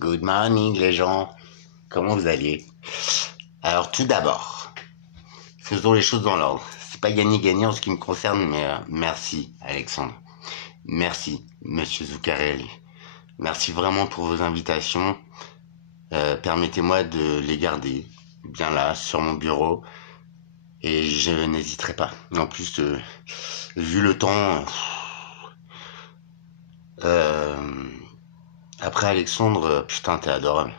Good morning les gens, comment vous allez? Alors tout d'abord, faisons les choses dans l'ordre. C'est pas gagné-gagné en ce qui me concerne, mais merci Alexandre. Merci Monsieur Zuccarelli. Merci vraiment pour vos invitations. Permettez-moi de les garder bien là, sur mon bureau. Et je n'hésiterai pas. En plus, vu le temps... Après Alexandre, putain t'es adorable.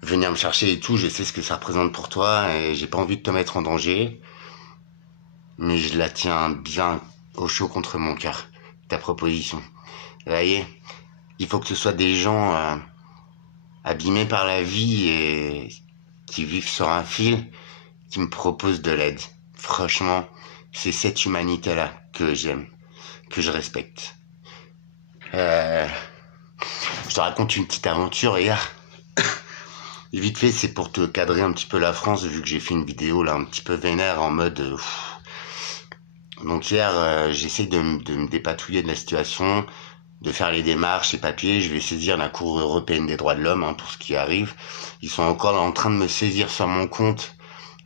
Venir me chercher et tout, je sais ce que ça représente pour toi et j'ai pas envie de te mettre en danger. Mais je la tiens bien au chaud contre mon cœur, ta proposition. Vous voyez, il faut que ce soit des gens abîmés par la vie et qui vivent sur un fil, qui me proposent de l'aide. Franchement, c'est cette humanité-là que j'aime, que je respecte. Je te raconte une petite aventure hier. Et vite fait, c'est pour te cadrer un petit peu la France, vu que j'ai fait une vidéo là un petit peu vénère en mode... Donc hier, j'essaie de me dépatouiller de la situation, de faire les démarches et papiers. Je vais saisir la Cour européenne des droits de l'homme pour ce qui arrive. Ils sont encore en train de me saisir sur mon compte,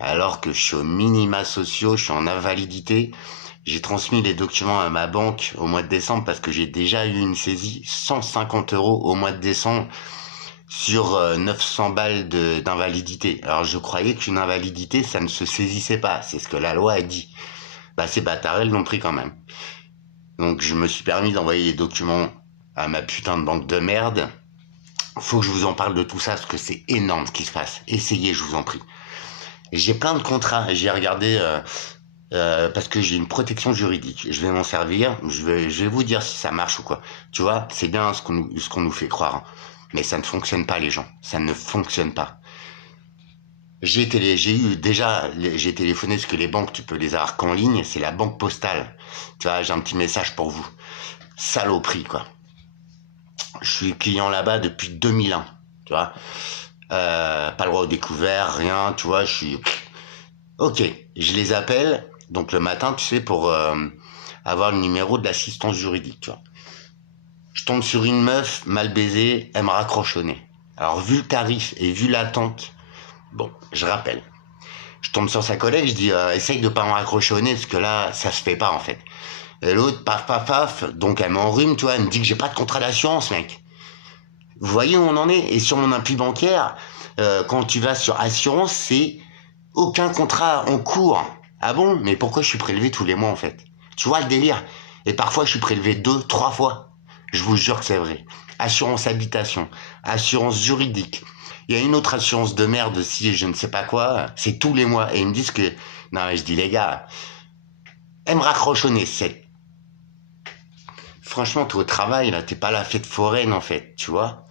alors que je suis au minima sociaux, je suis en invalidité. J'ai transmis les documents à ma banque au mois de décembre parce que j'ai déjà eu une saisie, 150 € au mois de décembre, sur 900 balles d'invalidité. Alors je croyais qu'une invalidité, ça ne se saisissait pas. C'est ce que la loi a dit. Bah ces bâtards, ils l'ont pris quand même. Donc je me suis permis d'envoyer les documents à ma putain de banque de merde. Faut que je vous en parle de tout ça parce que c'est énorme ce qui se passe. Essayez, je vous en prie. J'ai plein de contrats. J'ai regardé parce que j'ai une protection juridique. Je vais m'en servir. Je vais vous dire si ça marche ou quoi. Tu vois, c'est bien ce qu'on nous fait croire. Mais ça ne fonctionne pas, les gens. Ça ne fonctionne pas. J'ai téléphoné parce que les banques, tu peux les avoir qu'en ligne. C'est la banque postale. Tu vois, j'ai un petit message pour vous. Saloperie, quoi. Je suis client là-bas depuis 2001. Tu vois, pas le droit au découvert, rien. Tu vois, je suis... Ok, je les appelle. Donc le matin, tu sais, pour avoir le numéro de l'assistance juridique, tu vois. Je tombe sur une meuf mal baisée, elle me raccroche au nez. Alors vu le tarif et vu l'attente, bon, je rappelle. Je tombe sur sa collègue, je dis essaye de pas me raccrocher au nez parce que là, ça se fait pas en fait. Et l'autre, paf, paf, paf, donc elle m'enrhume, tu vois, elle me dit que j'ai pas de contrat d'assurance, mec. Vous voyez où on en est? Et sur mon appui bancaire, quand tu vas sur assurance, c'est aucun contrat en cours. Ah bon? Mais pourquoi je suis prélevé tous les mois en fait? Tu vois le délire? Et parfois je suis prélevé 2, 3 fois. Je vous jure que c'est vrai. Assurance habitation, assurance juridique. Il y a une autre assurance de merde aussi, je ne sais pas quoi. C'est tous les mois. Et ils me disent que... Non mais je dis les gars, elle me raccroche au nez, c'est... Franchement, t'es au travail là, t'es pas la fête foraine en fait, tu vois?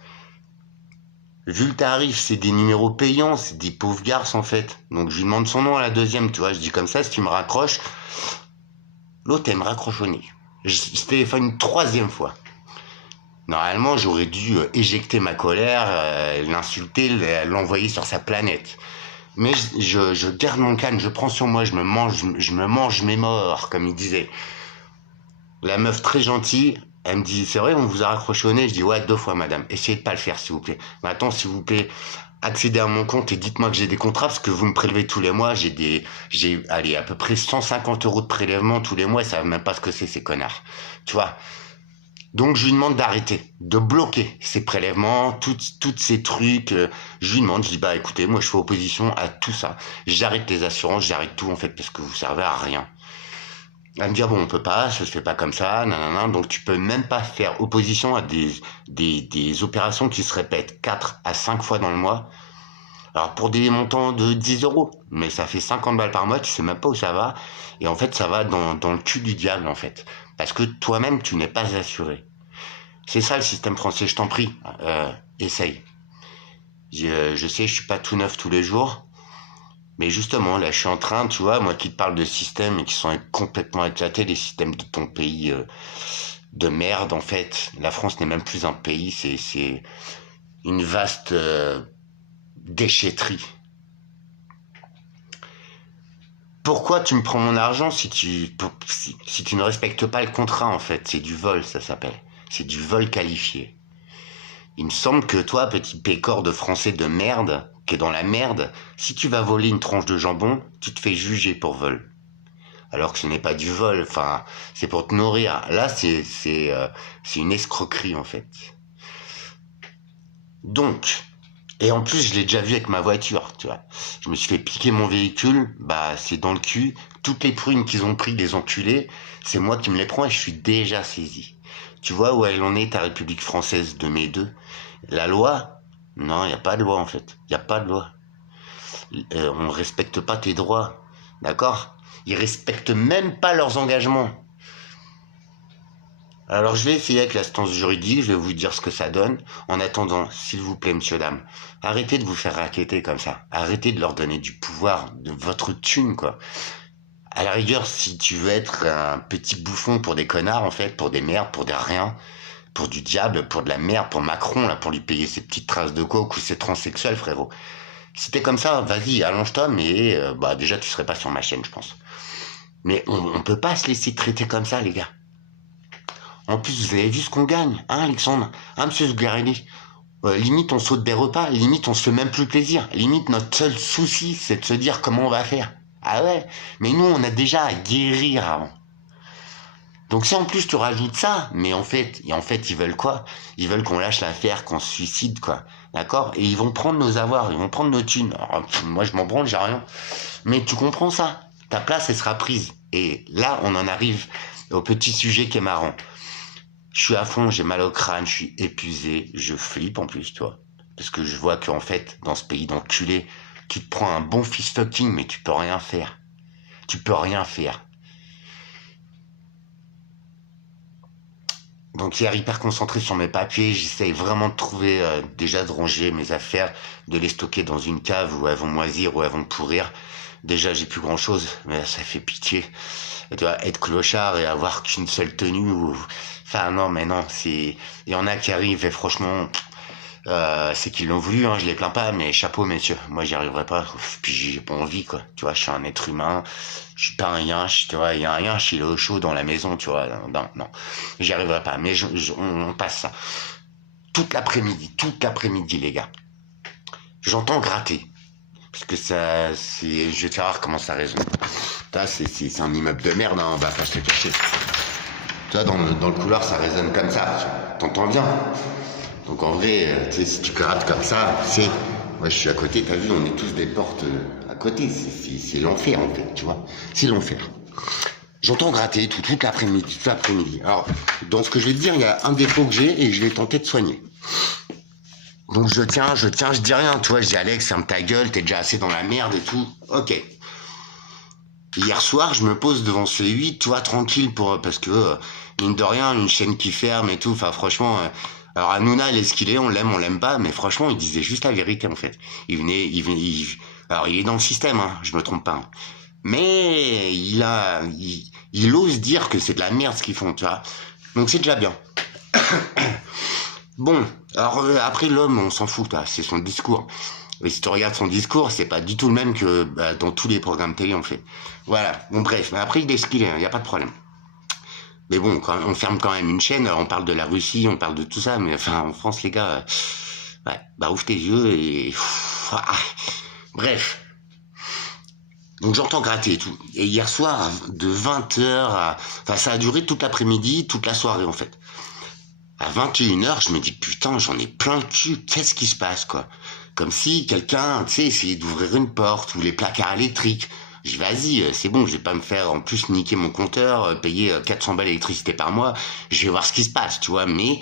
Vu le tarif, c'est des numéros payants, c'est des pauvres garces en fait. Donc je lui demande son nom à la deuxième, tu vois. Je dis comme ça, si tu me raccroches, l'autre elle me raccroche au nez. Je téléphone une troisième fois. Normalement, j'aurais dû éjecter ma colère, l'insulter, l'envoyer sur sa planète. Mais je garde mon calme, je prends sur moi, je me mange mes morts, comme il disait. La meuf très gentille, elle me dit, c'est vrai, on vous a raccroché au nez? Je dis, ouais, 2 fois, madame. Essayez de pas le faire, s'il vous plaît. Maintenant, s'il vous plaît, accédez à mon compte et dites-moi que j'ai des contrats, parce que vous me prélevez tous les mois. Allez, à peu près 150 € de prélèvement tous les mois, ils savent même pas ce que c'est, ces connards. Tu vois? Donc, je lui demande d'arrêter, de bloquer ces prélèvements, toutes ces trucs. Je lui demande, je dis, bah, écoutez, moi, je fais opposition à tout ça. J'arrête les assurances, j'arrête tout, en fait, parce que vous servez à rien. Elle me dit, ah bon, on peut pas, ça se fait pas comme ça, nanana, donc tu peux même pas faire opposition à des opérations qui se répètent 4 à 5 fois dans le mois. Alors pour des montants de 10 €, mais ça fait 50 balles par mois, tu sais même pas où ça va, et en fait ça va dans le cul du diable en fait, parce que toi-même tu n'es pas assuré. C'est ça le système français, je t'en prie, essaye. Je sais, je suis pas tout neuf tous les jours, mais justement, là, je suis en train, tu vois, moi qui te parle de systèmes et qui sont complètement éclatés, les systèmes de ton pays de merde, en fait. La France n'est même plus un pays, c'est une vaste déchetterie. Pourquoi tu me prends mon argent si tu ne respectes pas le contrat, en fait? C'est du vol, ça s'appelle. C'est du vol qualifié. Il me semble que toi, petit pécor de français de merde, qui est dans la merde, si tu vas voler une tranche de jambon, tu te fais juger pour vol. Alors que ce n'est pas du vol, enfin, c'est pour te nourrir. Là, c'est une escroquerie, en fait. Donc, et en plus, je l'ai déjà vu avec ma voiture, tu vois. Je me suis fait piquer mon véhicule, bah, c'est dans le cul. Toutes les prunes qu'ils ont pris, les enculés, c'est moi qui me les prends et je suis déjà saisi. Tu vois où elle en est, ta République française de mai 2? La loi? Non, il n'y a pas de loi, en fait. Il n'y a pas de loi. On ne respecte pas tes droits, d'accord? Ils respectent même pas leurs engagements. Alors je vais essayer avec l'assistance juridique, je vais vous dire ce que ça donne. En attendant, s'il vous plaît, monsieur, dame, arrêtez de vous faire racketter comme ça. Arrêtez de leur donner du pouvoir, de votre thune, quoi. À la rigueur, si tu veux être un petit bouffon pour des connards, en fait, pour des merdes, pour des riens, pour du diable, pour de la merde, pour Macron, là, pour lui payer ses petites traces de coke ou ses transsexuels, frérot. Si t'es comme ça, vas-y, allonge-toi, mais bah déjà, tu serais pas sur ma chaîne, je pense. Mais on peut pas se laisser traiter comme ça, les gars. En plus, vous avez vu ce qu'on gagne, hein, Alexandre? Hein, monsieur Sgarelli? Limite, on saute des repas, limite, on se fait même plus plaisir. Limite, notre seul souci, c'est de se dire comment on va faire. Ah ouais? Mais nous, on a déjà à guérir avant. Donc si en plus tu rajoutes ça, mais en fait, ils veulent quoi? Ils veulent qu'on lâche l'affaire, qu'on se suicide, quoi. D'accord? Et ils vont prendre nos avoirs, ils vont prendre nos thunes. Alors, moi, je m'en branle, j'ai rien. Mais tu comprends ça? Ta place, elle sera prise. Et là, on en arrive au petit sujet qui est marrant. Je suis à fond, j'ai mal au crâne, je suis épuisé, je flippe en plus, tu vois. Parce que je vois qu'en fait, dans ce pays d'enculés, tu te prends un bon fist fucking, mais tu peux rien faire. Tu peux rien faire. Donc hier, hyper concentré sur mes papiers, j'essaye vraiment de trouver, déjà de ranger mes affaires, de les stocker dans une cave où elles vont moisir, où elles vont pourrir. Déjà, j'ai plus grand chose, mais ça fait pitié. Et tu vois, être clochard et avoir qu'une seule tenue ou... Enfin, non, mais non, c'est... Il y en a qui arrivent et franchement, c'est qu'ils l'ont voulu, hein, je les plains pas, mais chapeau, messieurs. Moi, j'y arriverai pas. Puis j'ai pas envie, quoi. Tu vois, je suis un être humain. Je suis pas un yinche, tu vois. Il y a un yinche, il est au chaud dans la maison, tu vois. Non, non. J'y arriverai pas. Mais on passe ça. Toute l'après-midi, les gars. J'entends gratter. Parce que ça, c'est... Je vais te faire voir comment ça résonne. Là, c'est un immeuble de merde, hein, on va pas se le cacher. Tu vois, dans le couloir, ça résonne comme ça. T'entends bien. Donc en vrai, tu sais, si tu grattes comme ça, c'est... Moi, je suis à côté, t'as vu, on est tous des portes à côté. C'est l'enfer, en fait, tu vois. C'est l'enfer. J'entends gratter toute l'après-midi. Alors, dans ce que je vais te dire, il y a un défaut que j'ai et je vais tenter de soigner. Donc je tiens, je dis rien, tu vois, je dis Alex, ferme ta gueule, t'es déjà assez dans la merde et tout. Ok. Hier soir, je me pose devant ce 8, tu vois, tranquille, parce que, mine de rien, une chaîne qui ferme et tout, enfin, franchement, alors Hanouna, il est ce qu'il est, on l'aime pas, mais franchement, il disait juste la vérité, en fait. Alors, il est dans le système, hein, je me trompe pas. Hein. Mais, il ose dire que c'est de la merde ce qu'ils font, tu vois. Donc, c'est déjà bien. Bon, alors, après, l'homme, on s'en fout, c'est son discours. Et si tu regardes son discours, c'est pas du tout le même que dans tous les programmes télé, on fait. Voilà. Bon, bref. Mais après, il est ce qu'il est, il n'y a pas de problème. Mais bon, on ferme quand même une chaîne, on parle de la Russie, on parle de tout ça, mais enfin, en France, les gars, ouais, bah, ouvre tes yeux et... Bref. Donc, j'entends gratter et tout. Et hier soir, de 20h à... Enfin, ça a duré toute l'après-midi, toute la soirée, en fait. À 21h, je me dis, putain, j'en ai plein le cul. Qu'est-ce qui se passe, quoi? Comme si quelqu'un, tu sais, essayait d'ouvrir une porte ou les placards électriques. Je dis, vas-y, c'est bon, je vais pas me faire en plus niquer mon compteur, payer 400 balles d'électricité par mois. Je vais voir ce qui se passe, tu vois, mais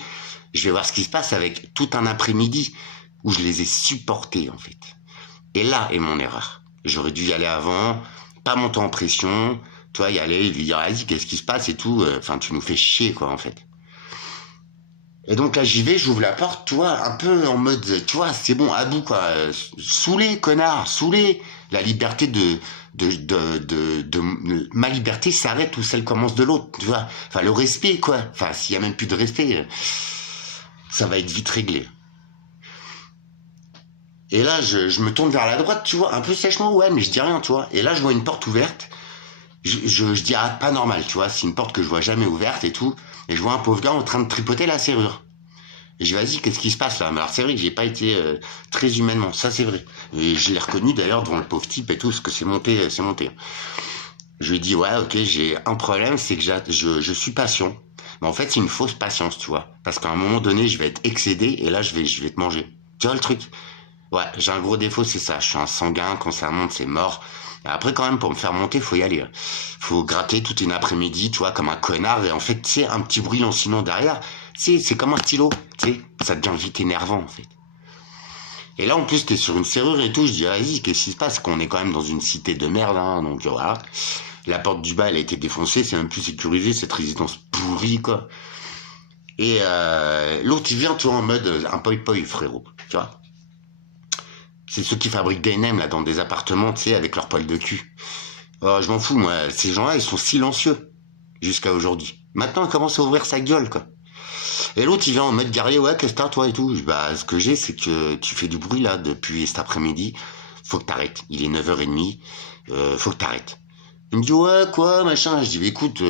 je vais voir ce qui se passe avec tout un après-midi où je les ai supportés, en fait. Et là est mon erreur. J'aurais dû y aller avant, pas monter en pression, tu vois, y aller, lui dire, vas-y, qu'est-ce qui se passe et tout. Enfin, tu nous fais chier, quoi, en fait. Et donc là, j'y vais, j'ouvre la porte, tu vois, un peu en mode, tu vois, c'est bon, à bout, quoi. Saoulé, connard, saoulé. La liberté ma liberté s'arrête où celle commence de l'autre, tu vois. Enfin, le respect, quoi. Enfin, s'il y a même plus de respect, ça va être vite réglé. Et là, je me tourne vers la droite, tu vois, un peu sèchement, ouais, mais je dis rien, tu vois. Et là, je vois une porte ouverte. Je dis, ah, pas normal, tu vois, c'est une porte que je vois jamais ouverte et tout. Et je vois un pauvre gars en train de tripoter la serrure. Et je dis, vas-y, qu'est-ce qui se passe là? Mais alors c'est vrai que j'ai pas été très humainement, ça c'est vrai. Et je l'ai reconnu d'ailleurs devant le pauvre type et tout, parce que c'est monté, c'est monté. Je lui ai dit, ouais, ok, j'ai un problème, c'est que je suis patient. Mais en fait, c'est une fausse patience, tu vois. Parce qu'à un moment donné, je vais être excédé et là, je vais te manger. Tu vois le truc? Ouais, j'ai un gros défaut, c'est ça. Je suis un sanguin, quand ça monte, c'est mort. Et après, quand même, pour me faire monter, faut y aller. Faut gratter toute une après-midi, tu vois, comme un connard. Et en fait, tu sais, un petit bruit lancinant derrière, c'est comme un stylo, tu sais. Ça devient vite énervant, en fait. Et là, en plus, t'es sur une serrure et tout. Je dis, vas-y, qu'est-ce qui se passe? Qu'on est quand même dans une cité de merde, hein. Donc, voilà. La porte du bas, elle a été défoncée. C'est même plus sécurisé, cette résidence pourrie, quoi. Et l'autre, il vient, tu vois, en mode un poi-poi, frérot. Tu vois? C'est ceux qui fabriquent des nems, là, dans des appartements, tu sais, avec leur poil de cul. Oh, je m'en fous, moi. Ces gens-là, ils sont silencieux. Jusqu'à aujourd'hui. Maintenant, il commence à ouvrir sa gueule, quoi. Et l'autre, il vient en mode guerrier, ouais, qu'est-ce que t'as, toi, et tout. Bah, ce que j'ai, c'est que tu fais du bruit, là, depuis cet après-midi. Faut que t'arrêtes. Il est 9h30. Faut que t'arrêtes. Il me dit, ouais, quoi, machin. Je dis, bah, écoute,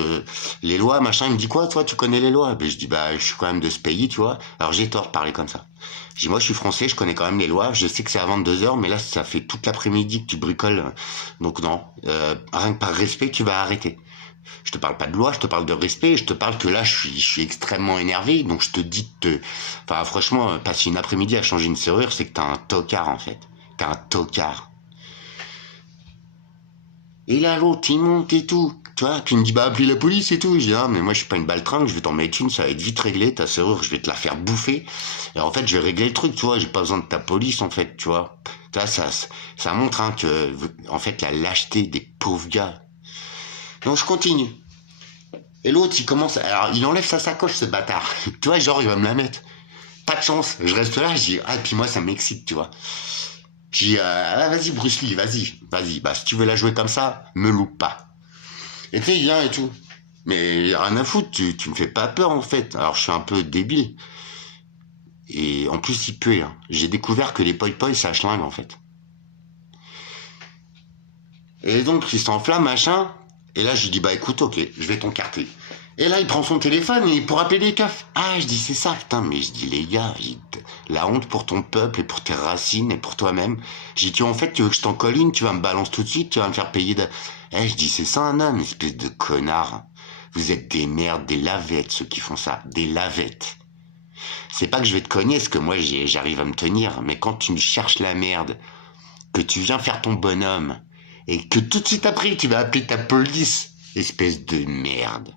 les lois, machin. Il me dit, quoi, toi, tu connais les lois? Ben, je dis, bah, je suis quand même de ce pays, tu vois. Alors, j'ai tort de parler comme ça. Je dis, moi, je suis français, je connais quand même les lois. Je sais que c'est à 22h, mais là, ça fait toute l'après-midi que tu bricoles. Donc, non. Rien que par respect, tu vas arrêter. Je te parle pas de loi, je te parle de respect, je te parle que là, je suis extrêmement énervé, donc je te dis enfin, franchement, passer une après-midi à changer une serrure, c'est que t'as un tocard, en fait. T'as un tocard. Et là, l'autre, il monte et tout. Tu vois, tu me dis, bah, appelez la police et tout. Je dis, ah, mais moi, je suis pas une baltringue, je vais t'en mettre une, ça va être vite réglé, ta serrure, je vais te la faire bouffer. Et en fait, je vais régler le truc, tu vois, j'ai pas besoin de ta police, en fait, tu vois. Tu vois, ça montre, hein, que, en fait, la lâcheté des pauvres gars. Donc, je continue. Et l'autre, il commence, alors, il enlève sa sacoche, ce bâtard. Tu vois, genre, il va me la mettre. Pas de chance. Je reste là, je dis, ah, et puis moi, ça m'excite, tu vois. Je dis, ah, vas-y, Bruce Lee, vas-y. Bah, si tu veux la jouer comme ça, me loupe pas. Et tu sais, il vient et tout. Mais rien à foutre, tu me fais pas peur, en fait. Alors, je suis un peu débile. Et en plus, il pue, hein. J'ai découvert que les poi-poi, ça schlingue, en fait. Et donc, il s'enflamme, machin. Et là, je lui dis, bah, écoute, ok, je vais t'encarter. Et là, il prend son téléphone et pour appeler les keufs. Ah, je dis, c'est ça, putain, mais je dis, les gars, la honte pour ton peuple et pour tes racines et pour toi-même. J'ai dit, en fait, tu veux que je t'en colline, tu vas me balancer tout de suite, tu vas me faire payer de... Eh, je dis, c'est ça un homme, espèce de connard. Vous êtes des merdes, des lavettes, ceux qui font ça, des lavettes. C'est pas que je vais te cogner, parce que moi, j'arrive à me tenir, mais quand tu me cherches la merde, que tu viens faire ton bonhomme, et que tout de suite après, tu vas appeler ta police, espèce de merde.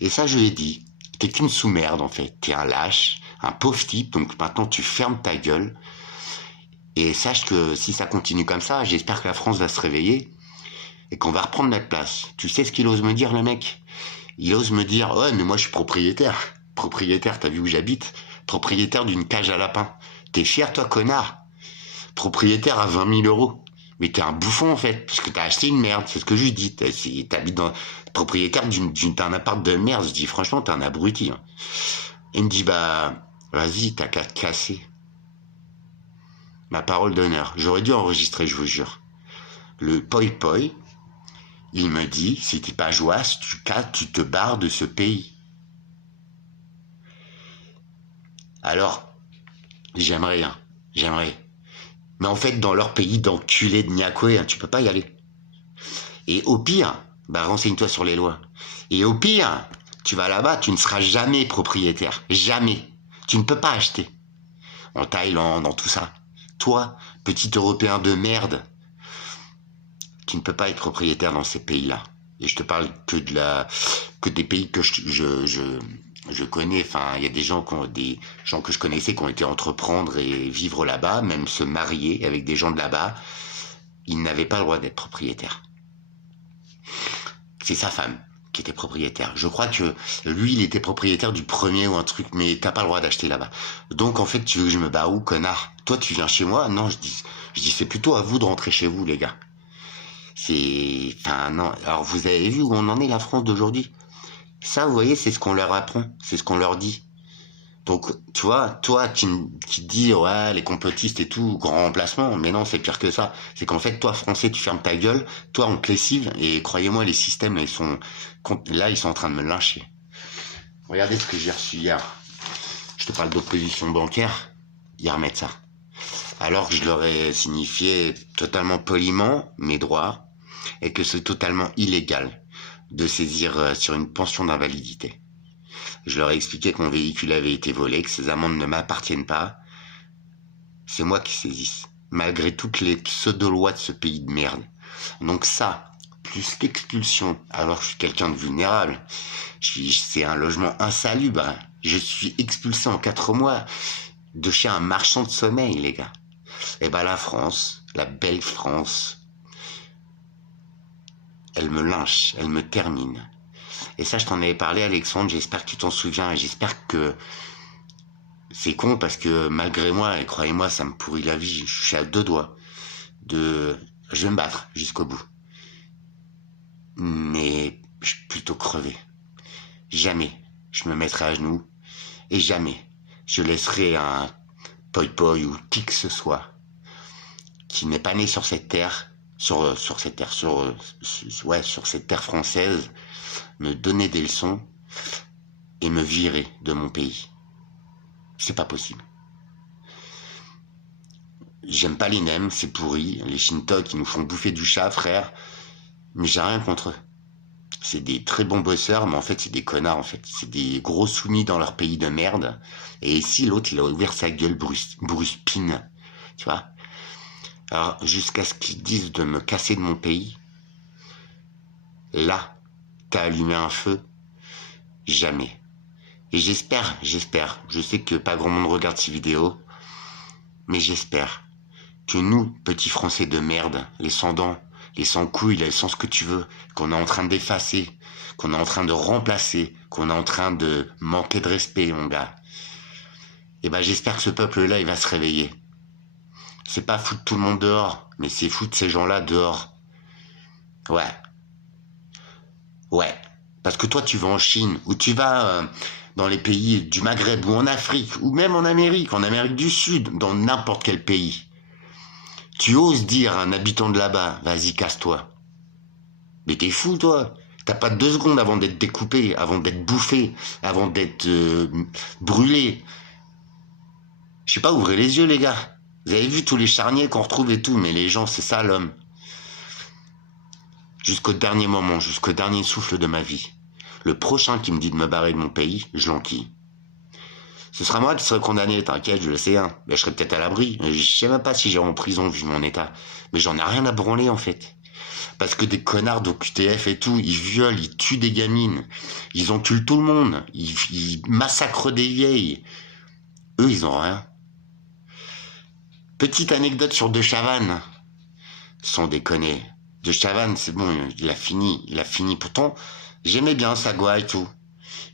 Et ça, je lui ai dit, t'es qu'une sous-merde, en fait. T'es un lâche, un pauvre type, donc maintenant tu fermes ta gueule. Et sache que si ça continue comme ça, j'espère que la France va se réveiller et qu'on va reprendre notre place. Tu sais ce qu'il ose me dire, le mec? Il ose me dire, ouais, mais moi je suis propriétaire. Propriétaire, t'as vu où j'habite? Propriétaire d'une cage à lapins. T'es fier, toi, connard? Propriétaire à 20 000 euros. Mais t'es un bouffon, en fait, parce que t'as acheté une merde, c'est ce que je lui dis. T'habites dans... propriétaire d'un appart de merde. Je dis, franchement, t'es un abruti. Hein. Il me dit, bah, vas-y, t'as qu'à te casser. Ma parole d'honneur. J'aurais dû enregistrer, je vous jure. Le poi-poi, il me dit, si t'es pas jouasse, tu te barres de ce pays. Alors, j'aimerais. Mais en fait, dans leur pays d'enculés de Niakoué, hein, tu peux pas y aller. Et au pire, bah renseigne-toi sur les lois. Et au pire, tu vas là-bas, tu ne seras jamais propriétaire. Jamais. Tu ne peux pas acheter. En Thaïlande, dans tout ça. Toi, petit Européen de merde, tu ne peux pas être propriétaire dans ces pays-là. Et je te parle que des pays que je connais. Enfin, il y a des gens que je connaissais qui ont été entreprendre et vivre là-bas, même se marier avec des gens de là-bas. Ils n'avaient pas le droit d'être propriétaires. C'est sa femme qui était propriétaire. Je crois que lui, il était propriétaire du premier ou un truc, mais t'as pas le droit d'acheter là-bas. Donc, en fait, tu veux que je me barre où, connard? Toi, tu viens chez moi? Non, je dis, c'est plutôt à vous de rentrer chez vous, les gars. Enfin, non. Alors, vous avez vu où on en est, la France d'aujourd'hui? Ça, vous voyez, c'est ce qu'on leur apprend. C'est ce qu'on leur dit. Donc, tu vois, toi qui te dis, ouais, les complotistes et tout, grand remplacement, mais non, c'est pire que ça. C'est qu'en fait, toi, Français, tu fermes ta gueule, toi, on te lessive, et croyez-moi, les systèmes, ils sont en train de me lyncher. Regardez ce que j'ai reçu hier. Je te parle d'opposition bancaire, ils remettent ça. Alors que je leur ai signifié totalement poliment mes droits et que c'est totalement illégal de saisir sur une pension d'invalidité. Je leur ai expliqué que mon véhicule avait été volé, que ces amendes ne m'appartiennent pas. C'est moi qui saisisse, malgré toutes les pseudo-lois de ce pays de merde. Donc ça, plus l'expulsion, alors que je suis quelqu'un de vulnérable, c'est un logement insalubre. Je suis expulsé en 4 mois de chez un marchand de sommeil, les gars. Et ben la France, la belle France, elle me lynche, elle me termine. Et ça, je t'en avais parlé, Alexandre, j'espère que tu t'en souviens, et j'espère que c'est con, parce que malgré moi, et croyez-moi, ça me pourrit la vie, je suis à 2 doigts de... Je vais me battre jusqu'au bout. Mais je suis plutôt crevé. Jamais je me mettrai à genoux, et jamais je laisserai un poi-poi ou qui que ce soit qui n'est pas né sur cette terre, sur cette terre française, me donner des leçons et me virer de mon pays. C'est pas possible. J'aime pas les nems, c'est pourri. Les Shintok, ils nous font bouffer du chat, frère. Mais j'ai rien contre eux. C'est des très bons bosseurs, mais en fait, c'est des connards, en fait. C'est des gros soumis dans leur pays de merde. Et ici, l'autre, il a ouvert sa gueule, Bruce Pine. Tu vois? Alors, jusqu'à ce qu'ils disent de me casser de mon pays, là, t'as allumé un feu, jamais. Et j'espère, je sais que pas grand monde regarde ces vidéos, mais j'espère que nous, petits Français de merde, les sans dents, les sans couilles, les sans ce que tu veux, qu'on est en train d'effacer, qu'on est en train de remplacer, qu'on est en train de manquer de respect, mon gars. Et ben j'espère que ce peuple-là, il va se réveiller. C'est pas foutre tout le monde dehors, mais c'est foutre ces gens-là dehors. Ouais. Ouais. Parce que toi, tu vas en Chine, ou tu vas dans les pays du Maghreb, ou en Afrique, ou même en Amérique du Sud, dans n'importe quel pays. Tu oses dire à un habitant de là-bas, vas-y, casse-toi. Mais t'es fou, toi. T'as pas 2 secondes avant d'être découpé, avant d'être bouffé, avant d'être brûlé. Je sais pas, ouvrez les yeux, les gars. Vous avez vu tous les charniers qu'on retrouve et tout, mais les gens, c'est ça l'homme. Jusqu'au dernier moment, jusqu'au dernier souffle de ma vie. Le prochain qui me dit de me barrer de mon pays, je l'enquille. Ce sera moi qui serai condamné, t'inquiète, je le sais, hein. Mais je serai peut-être à l'abri. Je sais même pas si j'irai en prison vu mon état. Mais j'en ai rien à branler, en fait. Parce que des connards d'OQTF et tout, ils violent, ils tuent des gamines. Ils enculent tout le monde. Ils massacrent des vieilles. Eux, ils ont rien. Petite anecdote sur De Chavannes. Sans déconner. De Chavannes, c'est bon, il a fini. Pourtant, j'aimais bien sa voix et tout.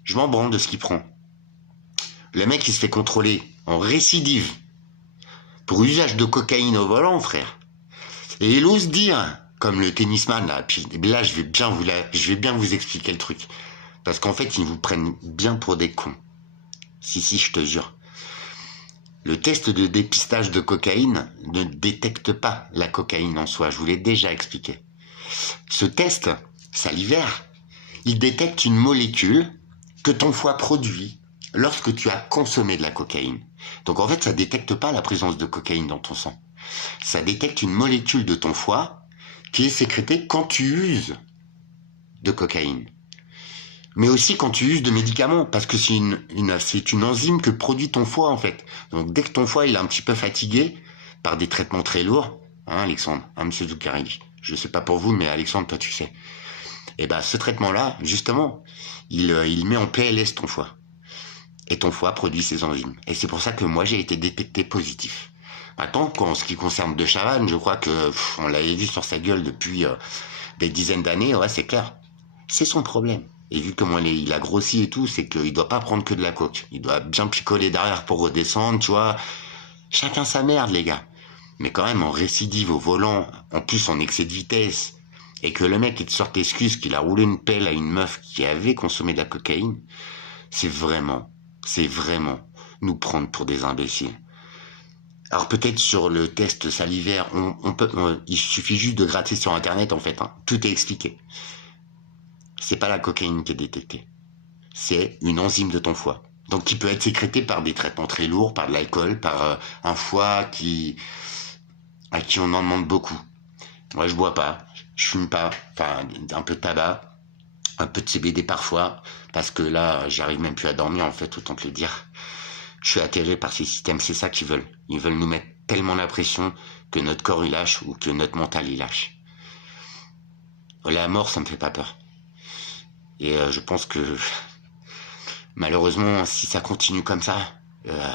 Je m'en branle de ce qu'il prend. Le mec, il se fait contrôler en récidive pour usage de cocaïne au volant, frère. Et il ose dire, comme le tennisman, là, puis là, je vais bien vous expliquer le truc. Parce qu'en fait, ils vous prennent bien pour des cons. Si, je te jure. Le test de dépistage de cocaïne ne détecte pas la cocaïne en soi. Je vous l'ai déjà expliqué. Ce test salivaire, il détecte une molécule que ton foie produit lorsque tu as consommé de la cocaïne. Donc en fait, ça détecte pas la présence de cocaïne dans ton sang. Ça détecte une molécule de ton foie qui est sécrétée quand tu uses de cocaïne. Mais aussi quand tu uses de médicaments, parce que c'est une enzyme que produit ton foie, en fait. Donc dès que ton foie il est un petit peu fatigué par des traitements très lourds, hein, Alexandre, hein, monsieur Zuccarelli, je sais pas pour vous, mais Alexandre, toi tu sais. Et ben ce traitement-là, justement, il met en PLS ton foie. Et ton foie produit ces enzymes. Et c'est pour ça que moi j'ai été détecté positif. Maintenant, en ce qui concerne De Chavannes, je crois que on l'avait vu sur sa gueule depuis des dizaines d'années, ouais c'est clair. C'est son problème. Et vu comment il a grossi et tout, c'est qu'il doit pas prendre que de la coke. Il doit bien picoler derrière pour redescendre, tu vois. Chacun sa merde, les gars. Mais quand même, en récidive au volant, en plus en excès de vitesse, et que le mec, il te sorte l'excuse qu'il a roulé une pelle à une meuf qui avait consommé de la cocaïne, c'est vraiment nous prendre pour des imbéciles. Alors peut-être sur le test salivaire, il suffit juste de gratter sur Internet, en fait. Hein. Tout est expliqué. C'est pas la cocaïne qui est détectée. C'est une enzyme de ton foie. Donc qui peut être sécrété par des traitements très lourds, par de l'alcool, par un foie à qui on en demande beaucoup. Moi je bois pas, je fume pas, enfin un peu de tabac, un peu de CBD parfois, parce que là j'arrive même plus à dormir en fait, autant te le dire. Je suis atterré par ces systèmes, c'est ça qu'ils veulent. Ils veulent nous mettre tellement la pression que notre corps il lâche ou que notre mental il lâche. La mort ça me fait pas peur. Et je pense que malheureusement si ça continue comme ça, euh,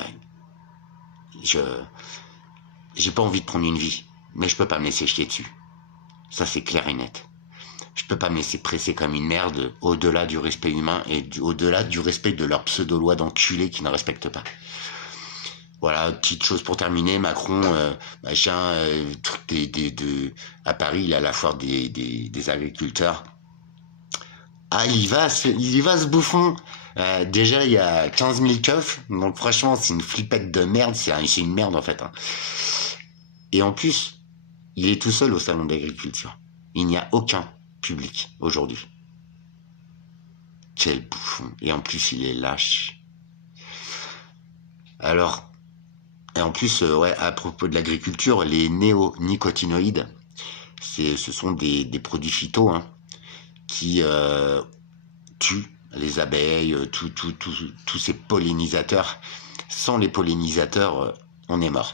je j'ai pas envie de prendre une vie, mais je peux pas me laisser chier dessus. Ça c'est clair et net. Je peux pas me laisser presser comme une merde au-delà du respect humain et au-delà du respect de leur pseudo-loi d'enculés qui ne respectent pas. Voilà, petite chose pour terminer, Macron, machin, truc à Paris, il a la foire des agriculteurs. Ah, il y va ce bouffon. Déjà, il y a 15 000 keufs, donc franchement, c'est une flippette de merde, c'est une merde en fait. Hein. Et en plus, il est tout seul au salon d'agriculture. Il n'y a aucun public aujourd'hui. Quel bouffon. Et en plus, il est lâche. Alors, et en plus, ouais, à propos de l'agriculture, les néonicotinoïdes, ce sont des produits phyto hein, qui tuent les abeilles, tous ces pollinisateurs. Sans les pollinisateurs, on est mort.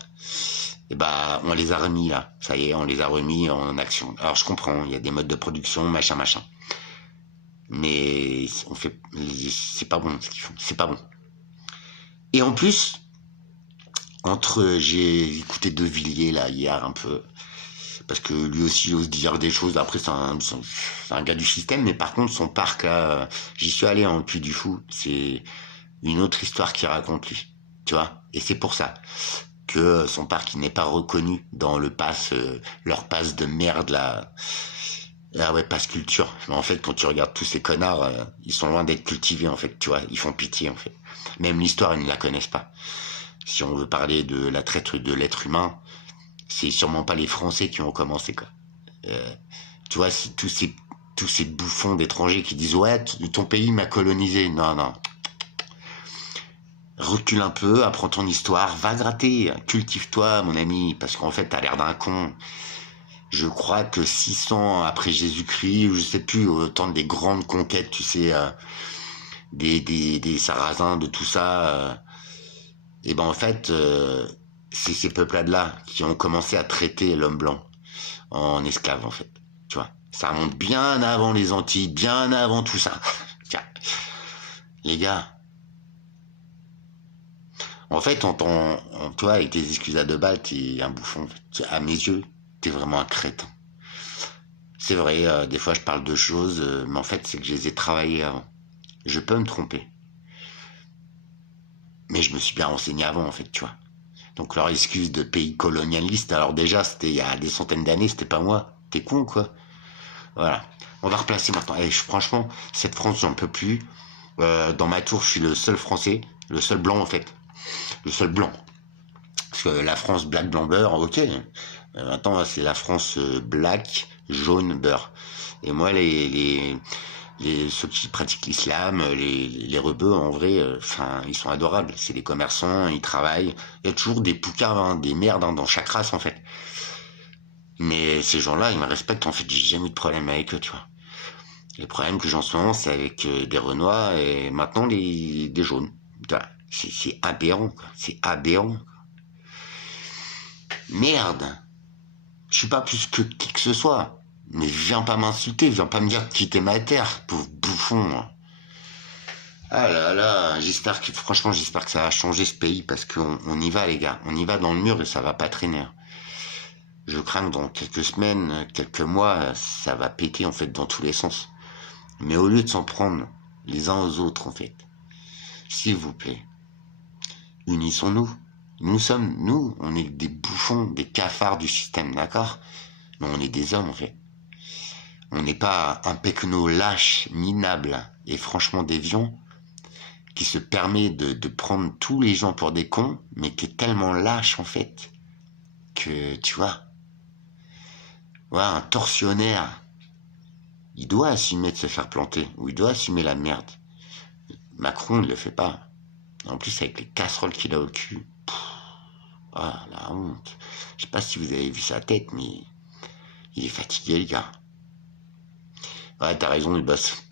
Et bah, on les a remis là. Ça y est, on les a remis en action. Alors, je comprends, il y a des modes de production, machin. Mais c'est pas bon ce qu'ils font. C'est pas bon. Et en plus, j'ai écouté De Villiers là hier un peu parce que lui aussi il ose dire des choses. Après c'est un gars du système, mais par contre son parc là, j'y suis allé en Puy du Fou. C'est une autre histoire qu'il raconte lui, tu vois. Et c'est pour ça que son parc il n'est pas reconnu dans le pass, leur pass de merde là. Ah ouais, passe culture. Mais en fait, quand tu regardes tous ces connards, ils sont loin d'être cultivés, en fait, tu vois. Ils font pitié, en fait. Même l'histoire, ils ne la connaissent pas. Si on veut parler de la traite de l'être humain, c'est sûrement pas les Français qui ont commencé, quoi. Tu vois, c'est tous ces bouffons d'étrangers qui disent, ouais, ton pays m'a colonisé. Non, non. Recule un peu, apprends ton histoire, va gratter, cultive-toi, mon ami, parce qu'en fait, t'as l'air d'un con. Je crois que 600 après Jésus-Christ, je sais plus, au temps des grandes conquêtes, tu sais, des Sarrasins, de tout ça, et ben en fait, c'est ces peuplades-là qui ont commencé à traiter l'homme blanc en esclave, en fait. Tu vois, ça remonte bien avant les Antilles, bien avant tout ça. Tiens, les gars, en fait, toi, avec tes excuses à deux balles, t'es un bouffon. À mes yeux, t'es vraiment un crétin. C'est vrai, des fois je parle de choses, mais en fait c'est que je les ai travaillées avant. Je peux me tromper, mais je me suis bien renseigné avant en fait, tu vois. Donc leur excuse de pays colonialiste, alors déjà c'était il y a des centaines d'années, c'était pas moi. T'es con quoi. Voilà. On va replacer maintenant. Et franchement, cette France j'en peux plus. Dans ma tour, je suis le seul Français, le seul blanc en fait, le seul blanc. Parce que la France black blanc beurre, ok. Maintenant c'est la France black jaune beurre. Et moi ceux qui pratiquent l'islam, les rebeux, en vrai, enfin, ils sont adorables. C'est des commerçants, ils travaillent. Il y a toujours des poucards, hein, des merdes hein, dans chaque race, en fait. Mais ces gens-là, ils me respectent. En fait, j'ai jamais eu de problème avec eux, tu vois. Les problèmes que j'ai en ce moment, c'est avec des Renois et maintenant des jaunes. C'est aberrant, quoi. C'est aberrant. Merde. Je suis pas plus que qui que ce soit. Mais viens pas m'insulter, viens pas me dire de quitter ma terre, pauvre bouffon. Moi. Ah là là, franchement, j'espère que ça va changer ce pays parce qu'on y va, les gars. On y va dans le mur et ça va pas traîner. Je crains que dans quelques semaines, quelques mois, ça va péter, en fait, dans tous les sens. Mais au lieu de s'en prendre les uns aux autres, en fait, s'il vous plaît, unissons-nous. Nous, on est des bouffons, des cafards du système, d'accord? Mais on est des hommes, en fait. On n'est pas un pecno lâche, minable et franchement déviant qui se permet de prendre tous les gens pour des cons, mais qui est tellement lâche en fait que, tu vois, ouais, un tortionnaire, il doit assumer de se faire planter, ou il doit assumer la merde. Macron ne le fait pas. En plus, avec les casseroles qu'il a au cul. Ah, la honte. Je sais pas si vous avez vu sa tête, mais il est fatigué, le gars. Ouais, t'as raison, le boss.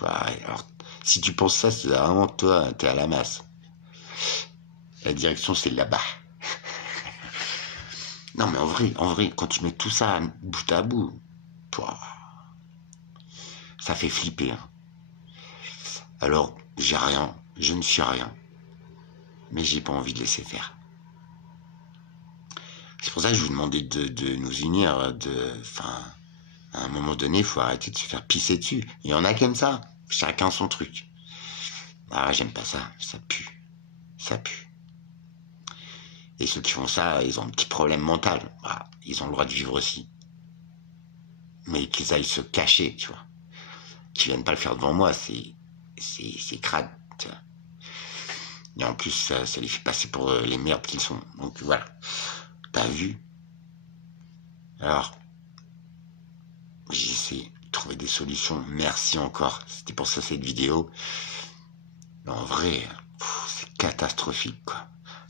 Ouais, alors, si tu penses ça, c'est vraiment toi, t'es à la masse. La direction, c'est là-bas. Non, mais en vrai, quand tu mets tout ça bout à bout, pouah, ça fait flipper. Hein. Alors, j'ai rien, je ne suis rien, mais j'ai pas envie de laisser faire. C'est pour ça que je vous demandais de nous unir, enfin, à un moment donné, il faut arrêter de se faire pisser dessus. Il y en a comme ça, chacun son truc. Ah, j'aime pas ça, ça pue, ça pue. Et ceux qui font ça, ils ont un petit problème mental. Ah, ils ont le droit de vivre aussi. Mais qu'ils aillent se cacher, tu vois. Qu'ils viennent pas le faire devant moi, c'est crade, tu vois. Et en plus, ça les fait passer pour les merdes qu'ils sont. Donc voilà. T'as vu? Alors, j'essaie de trouver des solutions. Merci encore. C'était pour ça cette vidéo. Mais en vrai, c'est catastrophique, quoi.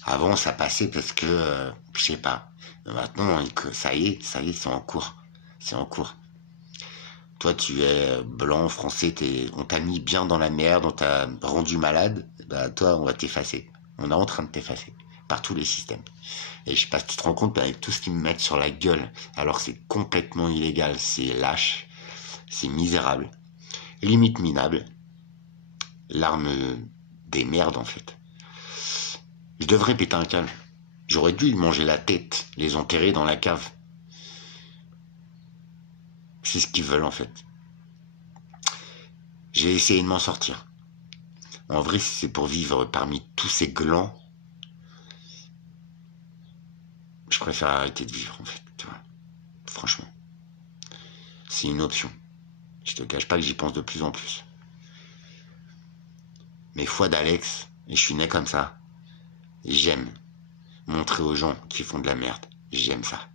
Avant, ça passait parce que, je sais pas. Mais maintenant, ça y est, c'est en cours. C'est en cours. Toi, tu es blanc, français, on t'a mis bien dans la merde, on t'a rendu malade. Bah, toi, on va t'effacer. On est en train de t'effacer. Par tous les systèmes. Et je sais pas si tu te rends compte, avec tout ce qu'ils me mettent sur la gueule, alors que c'est complètement illégal, c'est lâche, c'est misérable, limite minable, l'arme des merdes en fait. Je devrais péter un câble. J'aurais dû manger la tête, les enterrer dans la cave. C'est ce qu'ils veulent en fait. J'ai essayé de m'en sortir. En vrai, si c'est pour vivre parmi tous ces glands, je préfère arrêter de vivre en fait, tu vois. Franchement. C'est une option. Je te cache pas que j'y pense de plus en plus. Mais foi d'Alex, et je suis né comme ça. J'aime montrer aux gens qui font de la merde. J'aime ça.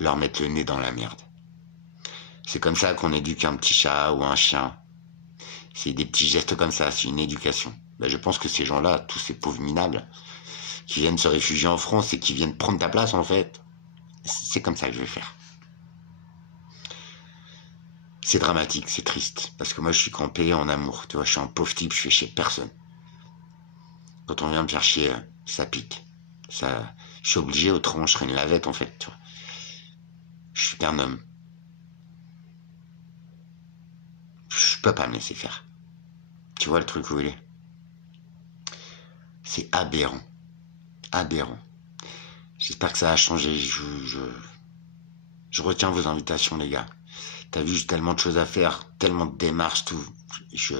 Leur mettre le nez dans la merde. C'est comme ça qu'on éduque un petit chat ou un chien. C'est des petits gestes comme ça, c'est une éducation. Ben, je pense que ces gens-là, tous ces pauvres minables, qui viennent se réfugier en France et qui viennent prendre ta place en fait, c'est comme ça que je vais faire. C'est dramatique, c'est triste, parce que moi je suis campé en amour, tu vois, je suis un pauvre type, je fais chier personne. Quand on vient me faire chier, ça pique. Ça, je suis obligé, autrement je serais une lavette en fait, tu vois. Je suis qu'un homme. Je peux pas me laisser faire. Tu vois le truc où il est? C'est aberrant. Aberrant. J'espère que ça a changé. Je retiens vos invitations, les gars. T'as vu, j'ai tellement de choses à faire, tellement de démarches, tout. Je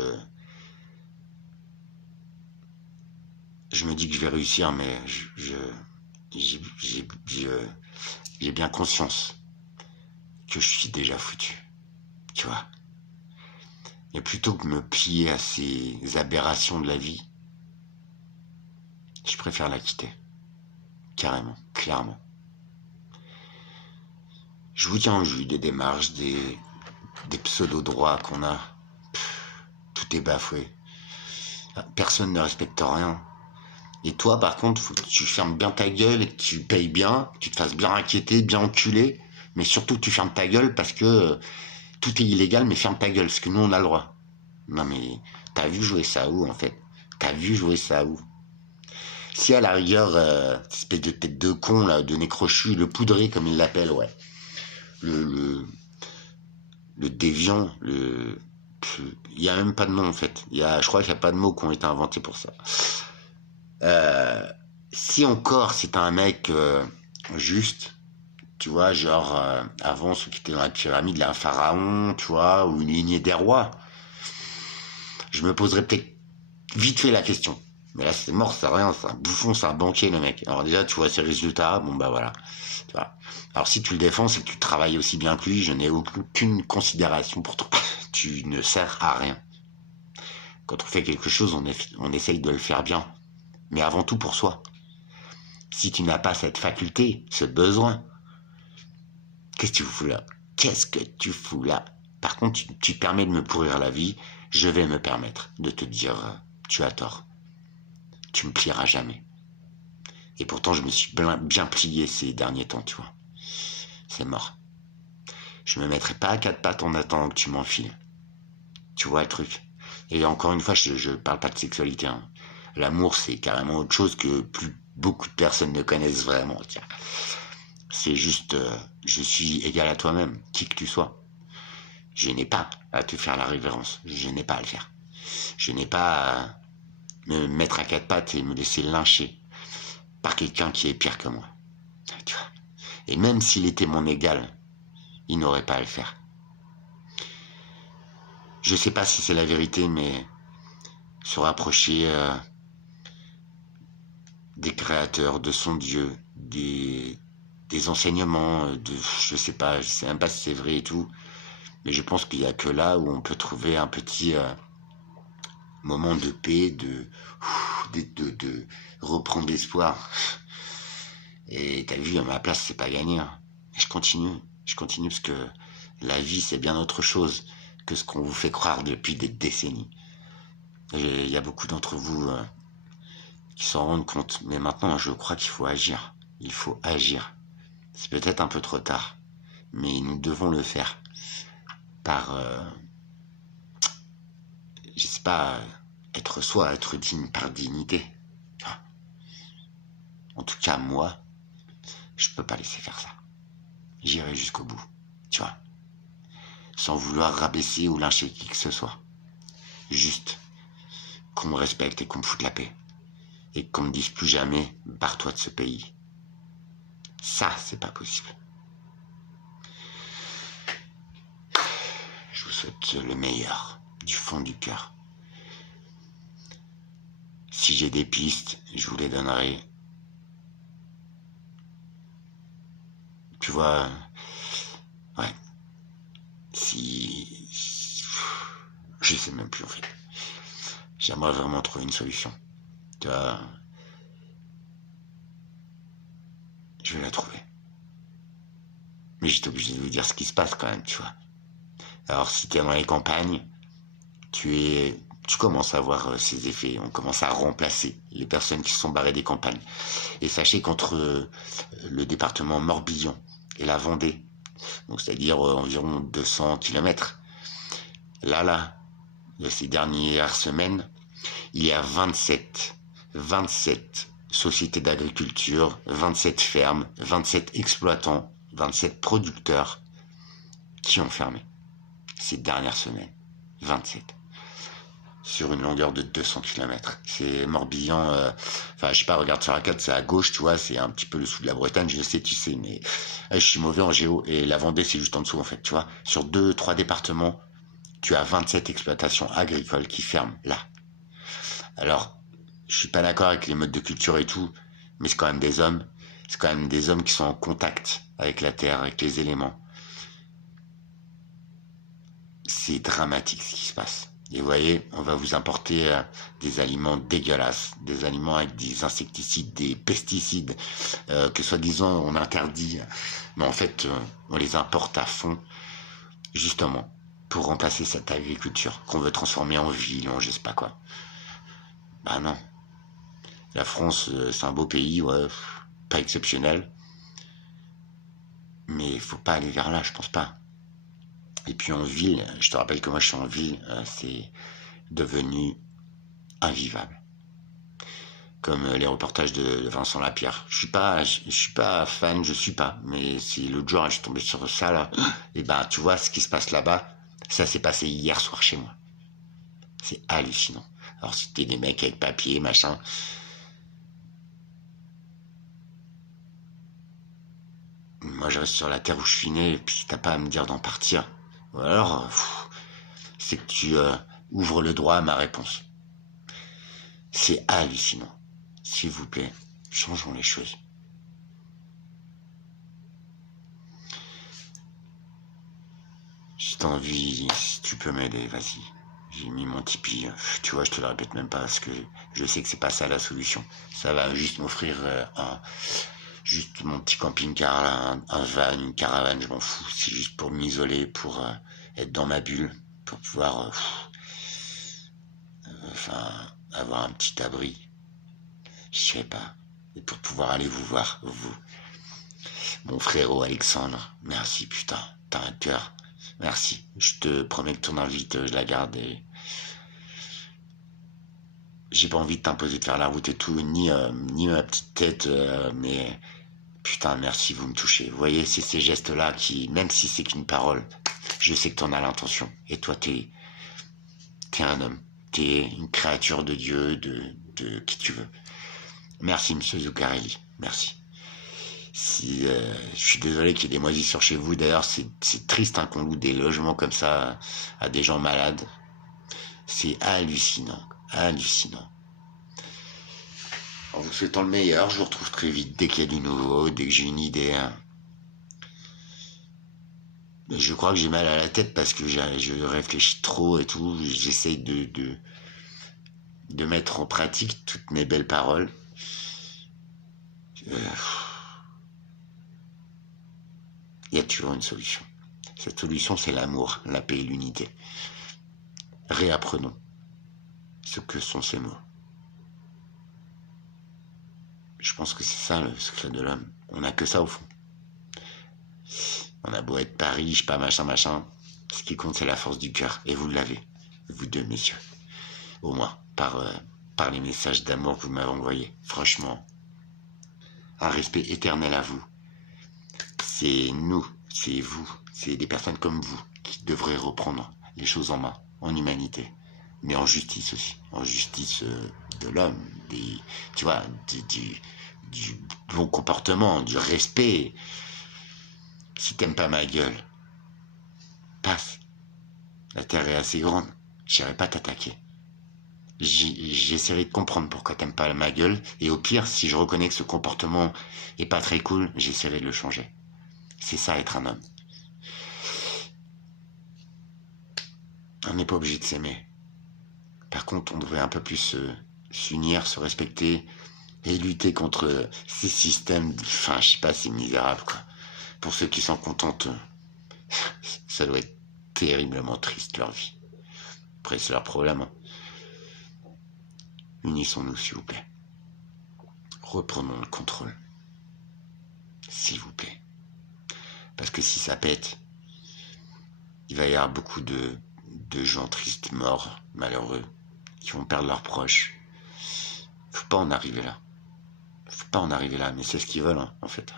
me dis que je vais réussir, mais j'ai bien conscience que je suis déjà foutu. Tu vois. Et plutôt que de me plier à ces aberrations de la vie, je préfère la quitter. Carrément, clairement. Je vous tiens au jus des démarches, des pseudo-droits qu'on a. Tout est bafoué. Personne ne respecte rien. Et toi, par contre, faut que tu fermes bien ta gueule et que tu payes bien, que tu te fasses bien inquiéter, bien enculer, mais surtout que tu fermes ta gueule parce que tout est illégal, mais ferme ta gueule, parce que nous, on a le droit. Non, mais t'as vu jouer ça où, en fait? T'as vu jouer ça où? Si à la rigueur, cette espèce de tête de con, là, de nez crochu, le poudré, comme il l'appelle, ouais. Le déviant, il y a même pas de nom, en fait. Je crois qu'il n'y a pas de mots qui ont été inventés pour ça. Si encore c'est un mec juste, tu vois, genre avant ceux qui étaient dans la pyramide, là, un pharaon, tu vois, ou une lignée des rois, je me poserais peut-être vite fait la question. Mais là c'est mort, c'est rien, c'est un bouffon, c'est un banquier le mec. Alors déjà tu vois ses résultats, bon bah voilà. Tu vois. Alors si tu le défends, c'est que tu travailles aussi bien que lui, je n'ai aucune considération pour toi. Tu ne sers à rien. Quand on fait quelque chose, on essaye de le faire bien. Mais avant tout pour soi. Si tu n'as pas cette faculté, ce besoin, qu'est-ce que tu fous là? Qu'est-ce que tu fous là? Par contre, tu permets de me pourrir la vie, je vais me permettre de te dire tu as tort. tu me plieras jamais. Et pourtant, je me suis bien plié ces derniers temps, tu vois. C'est mort. Je me mettrai pas à quatre pattes en attendant que tu m'enfiles. Tu vois le truc. Et encore une fois, je parle pas de sexualité, hein. L'amour, c'est carrément autre chose que beaucoup de personnes ne connaissent vraiment. Tiens. C'est juste, je suis égal à toi-même, qui que tu sois. Je n'ai pas à te faire la révérence. Je n'ai pas à le faire. Je n'ai pas à me mettre à quatre pattes et me laisser lyncher par quelqu'un qui est pire que moi. Tu vois. Et même s'il était mon égal, il n'aurait pas à le faire. Je sais pas si c'est la vérité, mais se rapprocher des créateurs, de son Dieu, des enseignements, je sais même pas si c'est vrai et tout, mais je pense qu'il y a que là où on peut trouver un petit moment de paix, de reprendre l'espoir. Et t'as vu, à ma place, c'est pas gagné, hein. Et je continue parce que la vie, c'est bien autre chose que ce qu'on vous fait croire depuis des décennies. Il y a beaucoup d'entre vous qui s'en rendent compte, mais maintenant, je crois qu'il faut agir. Il faut agir. C'est peut-être un peu trop tard, mais nous devons le faire par, je sais pas, être digne par dignité. En tout cas, moi, je peux pas laisser faire ça. J'irai jusqu'au bout, tu vois, sans vouloir rabaisser ou lyncher qui que ce soit. Juste qu'on me respecte et qu'on me foute la paix. Et qu'on me dise plus jamais, barre-toi de ce pays. Ça, c'est pas possible. Je vous souhaite le meilleur, du fond du cœur. Si j'ai des pistes, je vous les donnerai. Tu vois, ouais. Je sais même plus en fait. J'aimerais vraiment trouver une solution. Tu vois, je vais la trouver. Mais j'étais obligé de vous dire ce qui se passe quand même, tu vois. Alors si t'es dans les campagnes, tu commences à voir ces effets. On commence à remplacer les personnes qui se sont barrées des campagnes. Et sachez qu'entre le département Morbihan et la Vendée, donc c'est-à-dire environ 200 kilomètres, là, ces dernières semaines, il y a 27 sociétés d'agriculture, 27 fermes, 27 exploitants, 27 producteurs qui ont fermé ces dernières semaines. 27. Sur une longueur de 200 km. C'est Morbihan, je sais pas, regarde sur la carte, c'est à gauche, tu vois, c'est un petit peu le sud de la Bretagne, je sais, tu sais, mais je suis mauvais en géo, et la Vendée, c'est juste en dessous, en fait, tu vois. Sur 2-3 départements, tu as 27 exploitations agricoles qui ferment, là. Alors, je suis pas d'accord avec les modes de culture et tout, mais c'est quand même des hommes. C'est quand même des hommes qui sont en contact avec la terre, avec les éléments. C'est dramatique ce qui se passe. Et vous voyez, on va vous importer des aliments dégueulasses, des aliments avec des insecticides, des pesticides, que soi-disant on interdit, mais en fait on les importe à fond, justement, pour remplacer cette agriculture qu'on veut transformer en ville, en je sais pas quoi. Bah non. La France, c'est un beau pays, ouais, pas exceptionnel, mais il faut pas aller vers là, je pense pas. Et puis en ville, je te rappelle que moi je suis en ville, c'est devenu invivable. Comme les reportages de Vincent Lapierre. Je suis pas fan, mais c'est l'autre jour, je suis tombé sur ça là. Et ben, tu vois ce qui se passe là-bas, ça s'est passé hier soir chez moi. C'est hallucinant. Alors c'était des mecs avec papier, machin. Moi je reste sur la terre où je suis né, et puis t'as pas à me dire d'en partir. Ou alors, c'est que tu ouvres le droit à ma réponse. C'est hallucinant. S'il vous plaît, changeons les choses. Si t'as envie, si tu peux m'aider, vas-y. J'ai mis mon Tipeee. Tu vois, je te le répète même pas parce que je sais que c'est pas ça la solution. Ça va juste m'offrir juste mon petit camping-car, là, un van, une caravane, je m'en fous. C'est juste pour m'isoler, pour être dans ma bulle, pour pouvoir avoir un petit abri. je sais pas. Et pour pouvoir aller vous voir, vous. Mon frérot Alexandre, merci putain, t'as un cœur. Merci. Je te promets que ton invite, je la garde et j'ai pas envie de t'imposer de faire la route et tout, ni ma petite tête, mais putain, merci, vous me touchez. Vous voyez, c'est ces gestes-là qui, même si c'est qu'une parole, je sais que t'en as l'intention. Et toi, t'es un homme. T'es une créature de Dieu, de qui tu veux. Merci, monsieur Zuccarelli. Merci. Si, je suis désolé qu'il y ait des moisissures chez vous. D'ailleurs, c'est triste hein, qu'on loue des logements comme ça à des gens malades. C'est hallucinant. Hallucinant. En vous souhaitant le meilleur, je vous retrouve très vite dès qu'il y a du nouveau, dès que j'ai une idée. Hein. Mais je crois que j'ai mal à la tête parce que je réfléchis trop et tout. J'essaye de mettre en pratique toutes mes belles paroles. Il y a toujours une solution. Cette solution, c'est l'amour, la paix et l'unité. Réapprenons ce que sont ces mots. Je pense que c'est ça le secret de l'homme. On n'a que ça au fond. On a beau être pas riche, pas machin, machin. Ce qui compte, c'est la force du cœur. Et vous l'avez. Vous deux, messieurs. Au moins, par les messages d'amour que vous m'avez envoyés. Franchement, un respect éternel à vous. C'est nous, c'est vous, c'est des personnes comme vous qui devraient reprendre les choses en main, en humanité, mais en justice aussi, en justice de l'homme, tu vois, du bon comportement, du respect. Si t'aimes pas ma gueule, passe. La terre est assez grande, j'irai pas t'attaquer. J'essaierai de comprendre pourquoi t'aimes pas ma gueule, et au pire, si je reconnais que ce comportement est pas très cool, j'essaierai de le changer. C'est ça être un homme. On n'est pas obligé de s'aimer. Par contre, on devrait un peu plus s'unir, se respecter et lutter contre ces systèmes. Enfin, je sais pas, c'est misérable, quoi. Pour ceux qui s'en contentent, ça doit être terriblement triste leur vie. Après, c'est leur problème. Hein. Unissons-nous, s'il vous plaît. Reprenons le contrôle. S'il vous plaît. Parce que si ça pète, il va y avoir beaucoup de gens tristes, morts, malheureux, qui vont perdre leurs proches. Faut pas en arriver là. Faut pas en arriver là, mais c'est ce qu'ils veulent, hein, en fait.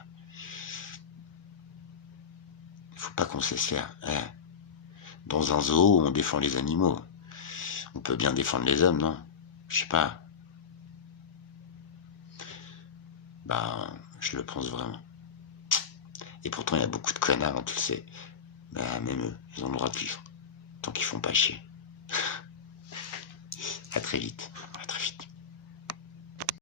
Faut pas qu'on se laisse faire. Hein. Dans un zoo, on défend les animaux. On peut bien défendre les hommes, non? Je sais pas. Bah, je le pense vraiment. Et pourtant, il y a beaucoup de connards, hein, tu le sais. Bah, même eux, ils ont le droit de vivre. Tant qu'ils font pas chier. À très vite.